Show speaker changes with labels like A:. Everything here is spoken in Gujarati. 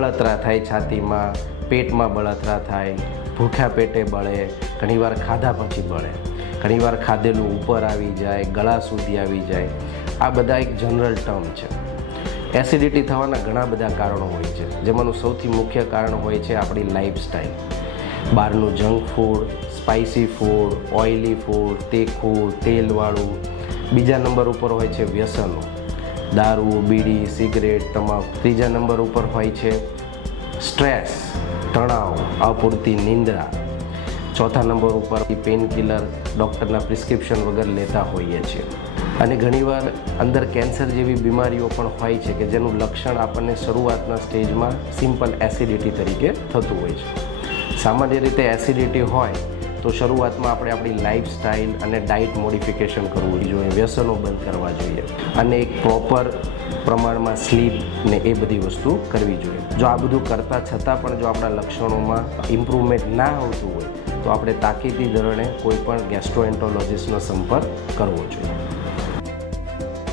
A: બળતરા થાય છાતીમાં, પેટમાં બળતરા થાય, ભૂખ્યા પેટે બળે, ઘણીવાર ખાધા પછી બળે. ઘણીવાર ખાધેલું ઉપર આવી જાય, ગળા સુધી આવી જાય. આ બધા એક જનરલ ટર્મ છે. એસિડિટી થવાના ઘણા બધા કારણો હોય છે, જેમાંનું સૌથી મુખ્ય કારણ હોય છે આપણી લાઈફસ્ટાઈલ. બહારનું junk food spicy food oily food તેખું તેલવાળું. બીજા નંબર ઉપર હોય છે વ્યસનો. દારૂ, બીડી, સિગરેટ તમાકુ ત્રીજા નંબર ઉપર હોય છે. સ્ટ્રેસ, તણાવ, અપૂરતી નિંદ્રા. ચોથા નંબર ઉપર પેનકિલર ડૉક્ટરના પ્રિસ્ક્રિપ્શન વગર લેતા હોઈએ છીએ. અને ઘણીવાર અંદર કેન્સર જેવી બીમારીઓ પણ હોય છે કે જેનું લક્ષણ આપણને શરૂઆતના સ્ટેજમાં સિમ્પલ એસિડિટી તરીકે થતું હોય છે. સામાન્ય રીતે એસિડિટી હોય તો શરૂઆતમાં આપણે આપણી લાઇફસ્ટાઈલ અને ડાયટ મોડિફિકેશન કરવું જોઈએ વ્યસનો બંધ કરવા જોઈએ અને એક પ્રોપર પ્રમાણમાં સ્લીપ ને એ બધી વસ્તુ કરવી જોઈએ. જો આ બધું કરતાં છતાં પણ જો આપણા લક્ષણોમાં ઇમ્પ્રુવમેન્ટ ના આવતું હોય, તો આપણે તાકીદી ધોરણે કોઈ પણ ગેસ્ટ્રોએન્ટોલોજિસ્ટનો સંપર્ક કરવો જોઈએ.